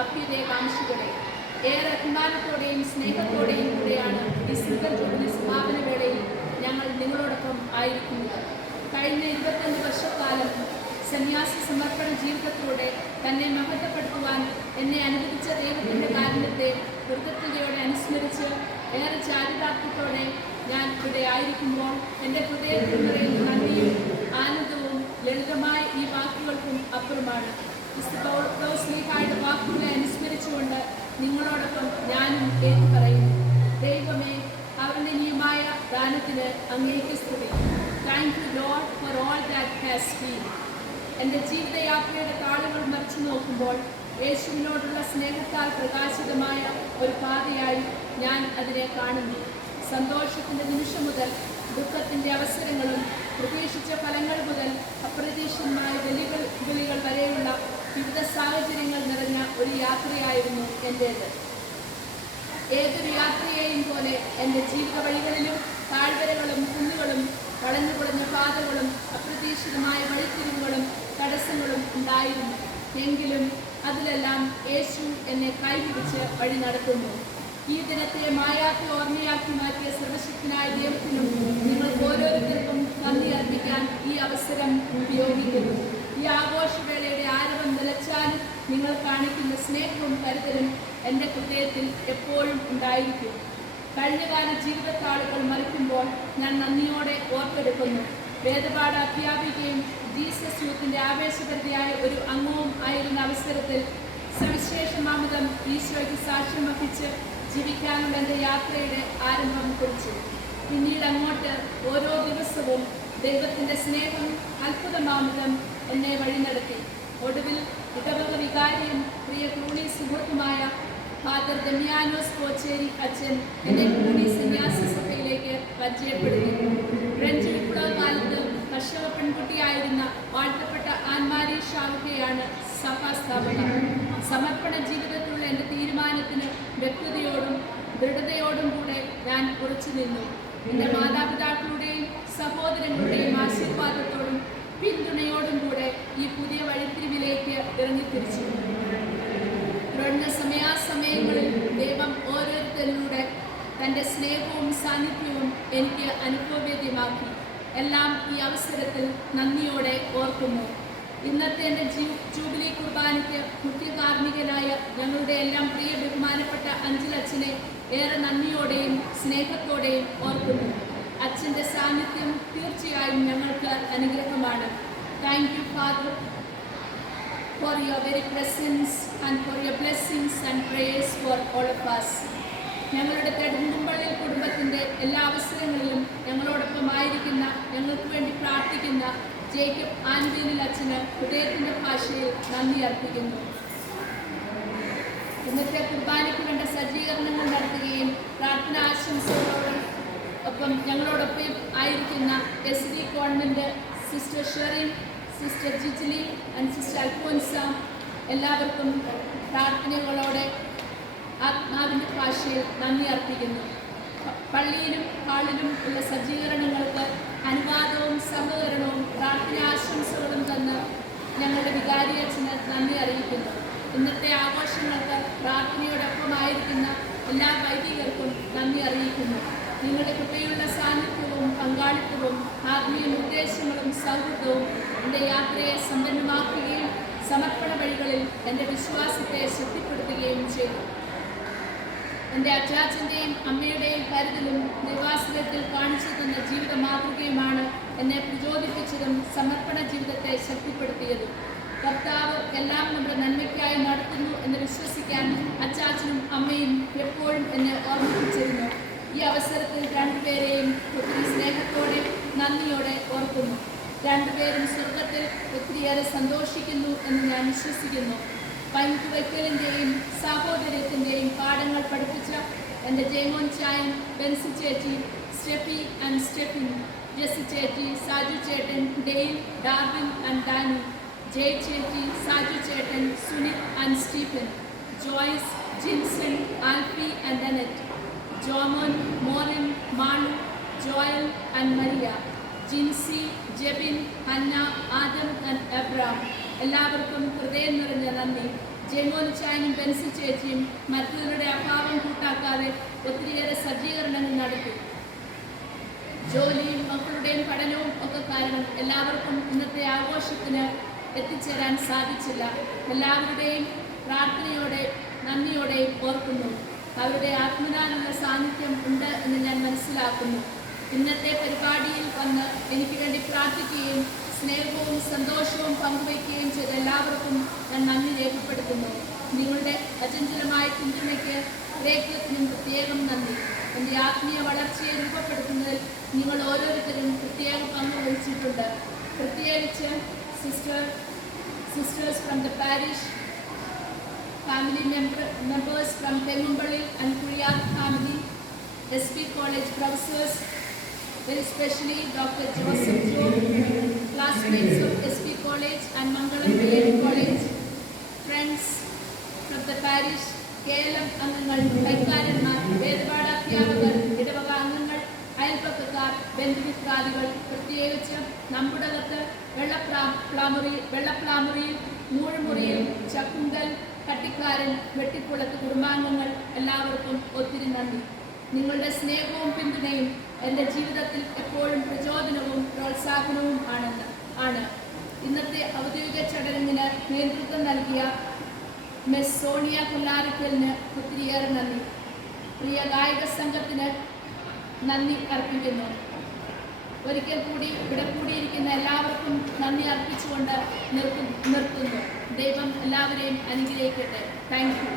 അഭ്യുദയകാംക്ഷികളെ, ഏറെ അഭിമാനത്തോടെയും സ്നേഹത്തോടെയും കൂടെയാണ് ഈ സിൽവർ ജൂബിലി സമാപന വേളയിൽ ഞങ്ങൾ നിങ്ങളോടൊപ്പം ആയിരിക്കുന്നത്. കഴിഞ്ഞ 25 വർഷക്കാലം സന്യാസി സമർപ്പണ ജീവിതത്തിലൂടെ തന്നെ മഹത്വപ്പെടുത്തുവാൻ എന്നെ അനുവദിച്ച ദൈവത്തിൻ്റെ കാരുണ്യത്തെ കൃതജ്ഞതയോടെ അനുസ്മരിച്ച് ഏറെ ചാരിതാർത്ഥ്യത്തോടെ ഞാൻ ഇവിടെ ആയിരിക്കുമ്പോൾ എൻ്റെ ഹൃദയത്തിൽ നിറയുന്ന നന്ദിയും ആനന്ദവും ലളിതമായ ഈ വാക്കുകൾക്കും അപ്പുറമാണ്. സ്ലീഹായുടെ വാക്കുകളെ അനുസ്മരിച്ചുകൊണ്ട് നിങ്ങളോടൊപ്പം ഞാനും ഏറ്റു പറയുന്നു. ദൈവമേ, അവർണ്ണനീയമായ ദാനത്തിന് അങ്ങേക്ക് സ്തുതി. Thank you Lord for all that has been. എൻ്റെ ജീവിതയാത്രയുടെ താളുകൾ മറിച്ചു നോക്കുമ്പോൾ യേശുവിനോടുള്ള സ്നേഹത്താൽ പ്രകാശിതമായ ഒരു പാതയായി ഞാൻ അതിനെ കാണുന്നു. സന്തോഷത്തിൻ്റെ നിമിഷം മുതൽ ദുഃഖത്തിൻ്റെ അവസരങ്ങളും പ്രതീക്ഷിച്ച ഫലങ്ങൾ മുതൽ അപ്രതീക്ഷിതമായ വെല്ലുവിളികൾ വരെയുള്ള വിവിധ സാഹചര്യങ്ങൾ നിറഞ്ഞ ഒരു യാത്രയായിരുന്നു എൻ്റേത്. ഏതൊരു യാത്രയെയും പോലെ എൻ്റെ ജീവിത വഴികളിലും താഴ്വരകളും കുന്നുകളും വളഞ്ഞുകുളഞ്ഞ പാതകളും അപ്രതീക്ഷിതമായ വഴിത്തിരിവുകളും തടസ്സങ്ങളും ഉണ്ടായിരുന്നു. എങ്കിലും അതിലെല്ലാം യേശു എന്നെ കൈപിടിച്ച് വഴി നടത്തുന്നു. ഈ ദിനത്തെ മായാത്ത ഓർമ്മയാക്കി മാറ്റിയ സർവശക്തനായ ദൈവത്തിനും നിങ്ങൾക്ക് ഓരോരുത്തർക്കും നന്ദി അർപ്പിക്കാൻ ഈ അവസരം ഉപയോഗിക്കുന്നു. ഈ ആഘോഷവേളയുടെ ആരവം നിലച്ചാലും നിങ്ങൾ കാണിക്കുന്ന സ്നേഹവും കരുതലും എൻ്റെ ഹൃദയത്തിൽ എപ്പോഴും ഉണ്ടായിരിക്കും. കഴിഞ്ഞകാല ജീവിതത്താളുകൾ മറിക്കുമ്പോൾ ഞാൻ നന്ദിയോടെ ഓർത്തെടുക്കുന്നു. വേദപാഠ അധ്യാപികയും ജീസസ് യൂത്തിൻ്റെ ആവേശഭരിതയായ ഒരു അംഗവും ആയിരുന്ന അവസരത്തിൽ സവിശേഷമാമുതം ഈശോയ്ക്ക് സാക്ഷ്യം വഹിച്ച് ജീവിക്കാനുള്ള എൻ്റെ യാത്രയുടെ ആരംഭം കുറിച്ചു. പിന്നീട് അങ്ങോട്ട് ഓരോ ദിവസവും ദൈവത്തിൻ്റെ സ്നേഹം അത്ഭുതമാമുതം എന്നെ വഴി നടത്തി. ഒടുവിൽ ഇടവക വികാരിയും പ്രിയ ക്രൂണി സുഹൃത്തുമായ ഫാദർ ദമ്യാനോസ് കോച്ചേരി അച്ഛൻ എന്നെ ക്രൂണി സന്യാസി സഭയിലേക്ക് പരിചയപ്പെടുത്തി. ഫ്രഞ്ച് വിപ്ലവ കാലത്ത് കർഷക പെൺകുട്ടിയായിരുന്ന വാഴ്ത്തപ്പെട്ട ആൻമാരി ഷാവുകയാണ് സഭാസ്ഥാപക. സമർപ്പണ ജീവിതത്തിലുള്ള എൻ്റെ തീരുമാനത്തിന് വ്യക്തതയോടും ദൃഢതയോടും കൂടെ ഞാൻ ഉറച്ചു നിന്നു. എൻ്റെ മാതാപിതാക്കളുടെയും സഹോദരങ്ങളുടെയും ആശീർവാദത്തോടും പിന്തുണയോടും കൂടെ ഈ പുതിയ വഴിത്തിരിവിലേക്ക് ഇറങ്ങിത്തിരിച്ചു. തുടർന്ന സമയാസമയങ്ങളിൽ ദൈവം ഓരോരുത്തരിലൂടെ തൻ്റെ സ്നേഹവും സാന്നിധ്യവും എനിക്ക് അനുഭവവേദ്യമാക്കി. എല്ലാം ഈ അവസരത്തിൽ നന്ദിയോടെ ഓർക്കുന്നു. ഇന്നത്തെ എൻ്റെ ജൂബിലി കുർബാനയ്ക്ക് മുഖ്യ കാർമ്മികനായ ഞങ്ങളുടെ എല്ലാം പ്രിയ ബഹുമാനപ്പെട്ട അഞ്ചിലച്ഛനെ ഏറെ നന്ദിയോടെയും സ്നേഹത്തോടെയും ഓർക്കുന്നു. അച്ഛൻ്റെ സാന്നിധ്യം തീർച്ചയായും ഞങ്ങൾക്ക് അനുഗ്രഹമാണ്. Thank you father for your very presence and for your blessings and prayers for all of us. ഞങ്ങളുടെ നെടുമ്പള്ളി കുടുംബത്തിൻ്റെ എല്ലാ അവസരങ്ങളിലും ഞങ്ങളോടൊപ്പം ആയിരിക്കുന്ന, ഞങ്ങൾക്ക് വേണ്ടി പ്രാർത്ഥിക്കുന്ന ജേക്കബ് ആൻഡീനിൽ അച്ഛന് ഹൃദയത്തിൻ്റെ ഭാഷയിൽ നന്ദി അർപ്പിക്കുന്നു. ഇന്നത്തെ കുർബാനയ്ക്ക് വേണ്ട സജ്ജീകരണങ്ങൾ നടത്തുകയും പ്രാർത്ഥന ആശംസകളോടൊപ്പം ഞങ്ങളോടൊപ്പം ആയിരിക്കുന്ന SD convent sister Sherin, sister Jijili and sister Alphonsa എല്ലാവർക്കും പ്രാർത്ഥനകളോടെ ആത്മാവിൻ്റെ ഭാഷയിൽ നന്ദി അർപ്പിക്കുന്നു. പള്ളിയിലും ഹാളിലും ഉള്ള സജ്ജീകരണങ്ങൾക്ക് അനുവാദവും സഹകരണവും പ്രാർത്ഥന ആശംസകളും തന്ന് ഞങ്ങളുടെ വികാരിയച്ഛന് നന്ദി അറിയിക്കുന്നു. ഇന്നത്തെ ആഘോഷങ്ങൾക്ക് പ്രാർത്ഥനയോടൊപ്പമായിരിക്കുന്ന എല്ലാ വൈദികർക്കും നന്ദി അറിയിക്കുന്നു. നിങ്ങളുടെ കൃപയുള്ള സാന്നിധ്യവും പങ്കാളിത്തവും ആത്മീയ നിർദ്ദേശങ്ങളും സൗഹൃദവും എൻ്റെ യാത്രയെ സമ്പന്നമാക്കുകയും സമർപ്പണ വഴികളിൽ എൻ്റെ വിശ്വാസത്തെ ശക്തിപ്പെടുത്തുകയും ചെയ്തു. എൻ്റെ അച്ചാച്ചൻ്റെയും അമ്മയുടെയും കരുതലും നിവാസികത്തിൽ കാണിച്ചു തന്ന ജീവിത മാതൃകയുമാണ് എന്നെ പ്രചോദിപ്പിച്ചതും സമർപ്പണ ജീവിതത്തെ ശക്തിപ്പെടുത്തിയതും. കർത്താവ് എല്ലാം നമ്മുടെ നന്മയ്ക്കായി നടത്തുന്നു എന്ന് വിശ്വസിക്കാൻ അച്ചാച്ചനും അമ്മയും എപ്പോഴും എന്നെ ഓർമ്മിപ്പിച്ചിരുന്നു. ഈ അവസരത്തിൽ രണ്ടുപേരെയും ഒത്തിരി സ്നേഹത്തോടെ നന്ദിയോടെ ഓർക്കുന്നു. രണ്ടുപേരും സ്വർഗത്തിൽ ഒത്തിരിയേറെ സന്തോഷിക്കുന്നു എന്ന് ഞാൻ വിശ്വസിക്കുന്നു. പങ്കുവയ്ക്കലിൻ്റെയും സാഹോദര്യത്തിൻ്റെയും പാഠങ്ങൾ പഠിപ്പിച്ച എൻ്റെ ജയമോൻ ചായൻ, ബെൻസി ചേച്ചി, സ്റ്റെഫി ആൻഡ് സ്റ്റെഫിൻ, ജെസ്സി ചേച്ചി, സാജു ചേട്ടൻ, ഡെയിൽ, ഡാർവിൻ ആൻഡ് ഡാനി, ജയ് ചേച്ചി, സാജു ചേട്ടൻ, Sunil and Stephen, Joyce, Jinson, Alfie and Annette, Jomon, Maureen, Manu, Joel and Maria, Jincy, Jebin, Hannah, Adam and Abram എല്ലാവർക്കും ഹൃദയം നിറഞ്ഞ നന്ദി. ജയമോനിച്ചായനും ബെൻസി ചേച്ചിയും മറ്റുള്ളവരുടെ അഭാവം കൂട്ടാക്കാതെ ഒത്തിരിയേറെ സജ്ജീകരണങ്ങൾ നടത്തി. ജോലിയും മക്കളുടെയും പഠനവും ഒക്കെ കാരണം എല്ലാവർക്കും ഇന്നത്തെ ആഘോഷത്തിന് എത്തിച്ചേരാൻ സാധിച്ചില്ല. എല്ലാവരുടെയും പ്രാർത്ഥനയോടെ നന്ദിയോടെയും ഓർക്കുന്നു. അവരുടെ ആത്മനാലുള്ള സാന്നിധ്യം ഉണ്ട് എന്ന് ഞാൻ മനസ്സിലാക്കുന്നു. ഇന്നത്തെ പരിപാടിയിൽ വന്ന് എനിക്ക് വേണ്ടി പ്രാർത്ഥിക്കുകയും സ്നേഹവും സന്തോഷവും പങ്കുവയ്ക്കുകയും ചെയ്ത എല്ലാവർക്കും ഞാൻ നന്ദി രേഖപ്പെടുത്തുന്നു. നിങ്ങളുടെ അചഞ്ചലമായ പിന്തുണയ്ക്ക് പ്രേക്ഷകത്തിനും പ്രത്യേകം നന്ദി. എൻ്റെ ആത്മീയ വളർച്ചയെ രൂപപ്പെടുത്തുന്നതിൽ നിങ്ങൾ ഓരോരുത്തരും പ്രത്യേക പങ്ക് വഹിച്ചിട്ടുണ്ട്. പ്രത്യേകിച്ച് sisters from the parish, family members from Temumbalil and Kuriyat family, SP College professors, very especially Dr. Joseph Joe, classmates of SP College and Mangalam College, friends from the parish, KLM അംഗങ്ങൾ, കൈക്കാരന്മാർ, വേദപാഠ അധ്യാപകർ, ഇടവക അംഗങ്ങൾ, അയൽപക്കക്കാർ, ബന്ധുമിത്രാദികൾ, പ്രത്യേകിച്ച് നമ്മുടകത്ത് വെള്ളപ്ലാമുറിയിൽ, നൂഴ്മുറിയിൽ, ചക്കുങ്കൽ, കട്ടിക്കാരൻ, വെട്ടിക്കുളത്ത് കുടുംബാംഗങ്ങൾ എല്ലാവർക്കും ഒത്തിരി നന്ദി. നിങ്ങളുടെ സ്നേഹവും പിന്തുണയും എൻ്റെ ജീവിതത്തിൽ എപ്പോഴും പ്രചോദനവും പ്രോത്സാഹനവും ആണ്. ഇന്നത്തെ ഔദ്യോഗിക ചടങ്ങിന് നേതൃത്വം നൽകിയ മിസ് സോണിയ കൊല്ലാരക്കലിന് ഒത്തിരിയേറെ നന്ദി. പ്രിയ ഗായക സംഘത്തിന് നന്ദി അർപ്പിക്കുന്നു. ഒരിക്കൽ കൂടി ഇവിടെ കൂടിയിരിക്കുന്ന എല്ലാവർക്കും നന്ദി അർപ്പിച്ചുകൊണ്ട് നിർത്തുന്നു. ദൈവം എല്ലാവരെയും അനുഗ്രഹിക്കട്ടെ. Thank you.